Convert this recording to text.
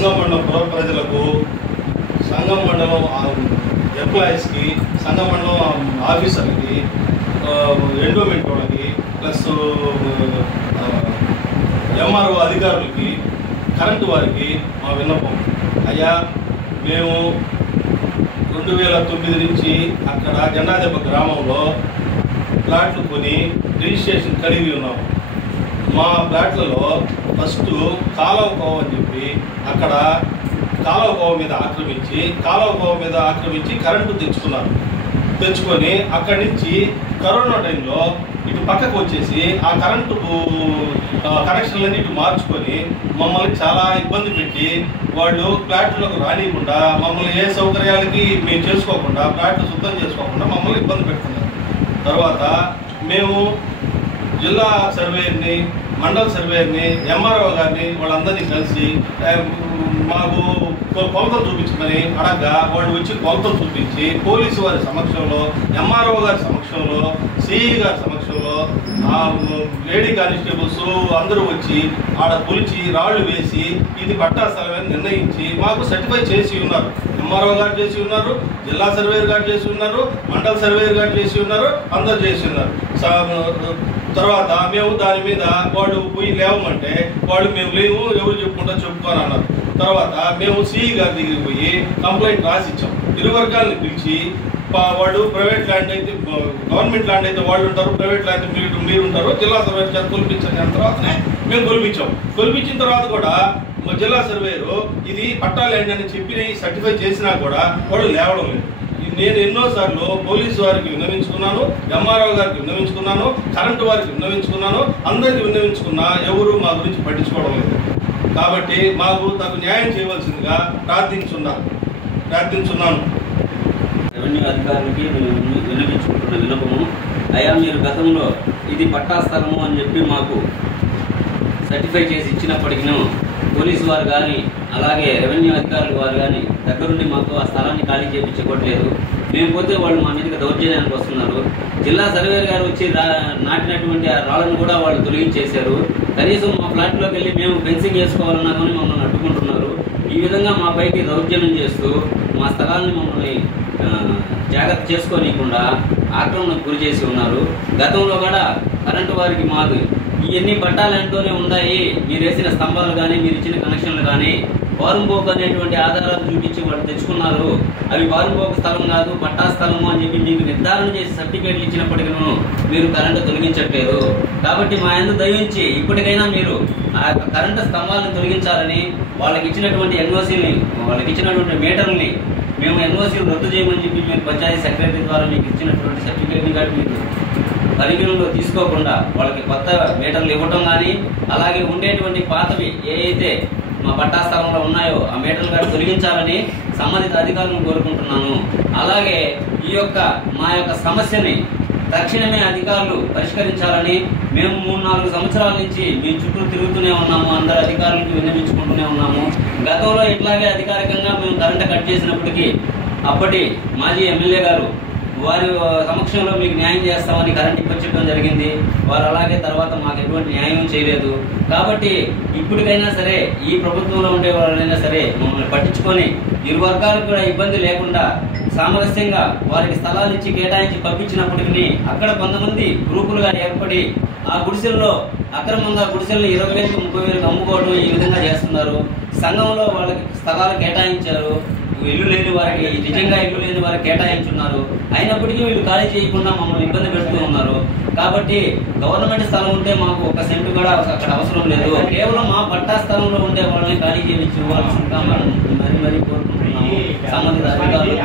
సంగం మండలం పుర ప్రజలకు, సంగం మండలం ఎంప్లాయీస్కి, సంగం మండలం ఆఫీసర్కి, ఎండోమెంట్ వాళ్ళకి, ప్లస్ ఎంఆర్ఓ అధికారులకి, కరెంటు వారికి మా విన్నపం. అయ్యా, మేము 2009 నుంచి అక్కడ జెండాదెబ్బ గ్రామంలో ప్లాట్లు కొని రిజిస్ట్రేషన్ కలిగి ఉన్నాము. మా ప్లాట్లలో ఫస్ట్ కాలువ కోవ అని చెప్పి అక్కడ కాలువ కోవ మీద ఆక్రమించి కరెంటు తెచ్చుకొని అక్కడి నుంచి కరోనా టైంలో ఇటు పక్కకు వచ్చేసి ఆ కరెంటు కనెక్షన్లన్నీ ఇటు మార్చుకొని మమ్మల్ని చాలా ఇబ్బంది పెట్టి వాళ్ళు ఫ్లాట్లకు రానియకుండా మమ్మల్ని ఏ సౌకర్యాలకి మేము చేసుకోకుండా ఫ్లాట్లు శుద్ధం చేసుకోకుండా మమ్మల్ని ఇబ్బంది పెడుతున్నారు. తర్వాత మేము జిల్లా సర్వేయర్ని, మండల సర్వేయర్ని, ఎంఆర్ఓ గారిని వాళ్ళందరినీ కలిసి మాకు కొలతలు చూపించమని అడగగా వాళ్ళు వచ్చి కొలతలు చూపించి పోలీసు వారి సమక్షంలో, ఎంఆర్ఓ గారి సమక్షంలో, సిఈ గారి సమక్షంలో, లేడీ కానిస్టేబుల్స్ అందరూ వచ్చి ఆడ కొలిచి రాళ్లు వేసి ఇది పట్టా స్థలమని నిర్ణయించి మాకు సర్టిఫై చేసి ఉన్నారు. ఎంఆర్ఓ గారు చేసి ఉన్నారు, జిల్లా సర్వేయర్ గారు చేసి ఉన్నారు, మండల సర్వేయర్ గారు చేసి ఉన్నారు, అందరు చేసి ఉన్నారు. తర్వాత మేము దాని మీద వాళ్ళు పోయి లేవమంటే వాళ్ళు మేము లేవు, ఎవరు చెప్పుకోని అన్నారు. తర్వాత మేము సిఈ గారి దగ్గరికి పోయి కంప్లైంట్ రాసిచ్చాం. ఇరు వర్గాలను పిలిచి వాళ్ళు ప్రైవేట్ ల్యాండ్ అయితే గవర్నమెంట్ ల్యాండ్ అయితే వాళ్ళు ఉంటారు, ప్రైవేట్ ల్యాండ్ మీరు ఉంటారు, జిల్లా సర్వేయర్ చేత కొలిపించిన తర్వాతనే మేము కొలిపించిన తర్వాత కూడా జిల్లా సర్వేయరు ఇది పట్టా ల్యాండ్ అని చెప్పి సర్టిఫై చేసినా కూడా వాళ్ళు లేవడం లేదు. నేను ఎన్నోసార్లు పోలీసు వారికి విన్నవించుకున్నాను, ఎంఆర్ఓ గారికి విన్నవించుకున్నాను, కరెంటు వారికి విన్నవించుకున్నాను, అందరికి విన్నవించుకున్నా ఎవరు మా గురించి పట్టించుకోవడం లేదు. కాబట్టి మాకు తగు న్యాయం చేయవలసిందిగా ప్రార్థించున్నాను. రెవెన్యూ అధికారులకి విన్నవించుకుంటున్న విన్నపము, అయ్యా మీరు గతంలో ఇది పట్టా స్థలము అని చెప్పి మాకు సర్టిఫై చేసి ఇచ్చినప్పటికీ పోలీసు వారు కానీ అలాగే రెవెన్యూ అధికారులు వారు కానీ దగ్గరుండి మాకు ఆ స్థలాన్ని ఖాళీ చేయించుకోవట్లేదు. మేము పోతే వాళ్ళు మా మీదకి దౌర్జన్యానికి వస్తున్నారు. జిల్లా సర్వేయర్ గారు వచ్చి నాటినటువంటి ఆ రాళ్లను కూడా వాళ్ళు తొలగించేశారు. కనీసం మా ఫ్లాట్లోకి వెళ్ళి మేము ఫెన్సింగ్ చేసుకోవాలన్నా కానీ మమ్మల్ని అడ్డుకుంటున్నారు. ఈ విధంగా మా పైకి దౌర్జన్యం చేస్తూ మా స్థలాన్ని మమ్మల్ని జాగ్రత్త చేసుకోనికుండా ఆక్రమణకు గురి చేసి ఉన్నారు. గతంలో కూడా కరెంటు వారికి మాకు ఇవన్నీ పట్టాలంటూనే ఉన్నాయి, మీరు వేసిన స్తంభాలు కానీ మీరు ఇచ్చిన కనెక్షన్లు కానీ వారంపోకు అనేటువంటి ఆధారాలు చూపించి వాళ్ళు తెచ్చుకున్నారు. అవి వారంపోకు స్థలం కాదు, పట్టా స్థలము అని చెప్పి మీకు నిర్ధారణ చేసి సర్టిఫికేట్లు ఇచ్చినప్పటికీ మీరు కరెంటు తొలగించట్లేదు. కాబట్టి మా యందు దయించి ఇప్పటికైనా మీరు ఆ కరెంటు స్తంభాలను తొలగించాలని, వాళ్ళకి ఇచ్చినటువంటి ఎన్ఓసీని, వాళ్ళకి ఇచ్చినటువంటి మీటర్ని మేము ఎన్ఓసీలు రద్దు చేయమని చెప్పి మీరు పంచాయతీ సెక్రటరీ ద్వారా మీకు ఇచ్చినటువంటి సర్టిఫికేట్ని కానీ మీరు పరిగణలో తీసుకోకుండా వాళ్ళకి కొత్త మీటర్లు ఇవ్వటం కానీ, అలాగే ఉండేటువంటి పాతవి ఏవైతే మా పట్టా స్థలంలో ఉన్నాయో ఆ మీటర్లు కానీ తొలగించాలని సంబంధిత అధికారులను కోరుకుంటున్నాను. అలాగే ఈ యొక్క మా యొక్క సమస్యని తక్షణమే అధికారులు పరిష్కరించాలని మేము 3-4 సంవత్సరాల నుంచి మీ చుట్టూ తిరుగుతూనే ఉన్నాము, అందరు అధికారులకు విన్నవించుకుంటూనే ఉన్నాము. గతంలో ఇట్లాగే అధికారికంగా మేము కరెంటు కట్ చేసినప్పటికీ అప్పటి మాజీ ఎమ్మెల్యే గారు వారి సమక్షంలో మీకు న్యాయం చేస్తామని కరెంట్ ఇప్పించడం జరిగింది. వారు అలాగే తర్వాత మాకు ఎటువంటి న్యాయం చేయలేదు. కాబట్టి ఇప్పటికైనా సరే ఈ ప్రభుత్వంలో ఉండే వాళ్ళైనా సరే మమ్మల్ని పట్టించుకొని ఇరు వర్గాలకు కూడా ఇబ్బంది లేకుండా సామరస్యంగా వారికి స్థలాలు ఇచ్చి కేటాయించి పంపించినప్పటికీ అక్కడ కొంతమంది గ్రూపులుగా ఏర్పడి ఆ గుడిసెల్లో అక్రమంగా గుడిసెలను 20,000-30,000 అమ్ముకోవడం ఈ విధంగా చేస్తున్నారు. సంఘంలో వాళ్ళకి స్థలాలు కేటాయించారు, ఇల్లు లేని వారికి నిజంగా ఇల్లు లేని వారికి కేటాయించున్నారు. అయినప్పటికీ వీళ్ళు ఖాళీ చేయకుండా మమ్మల్ని ఇబ్బంది పెడుతూ ఉన్నారు. కాబట్టి గవర్నమెంట్ స్థలం ఉంటే మాకు 1 సెంటు కూడా అక్కడ అవసరం లేదు, కేవలం మా పట్టా స్థలంలో ఉండే వాళ్ళని ఖాళీ చేయించి ఇవ్వాల్సిందిగా మనం మరీ కోరుకుంటున్నాము. సంబంధిత అధికారులు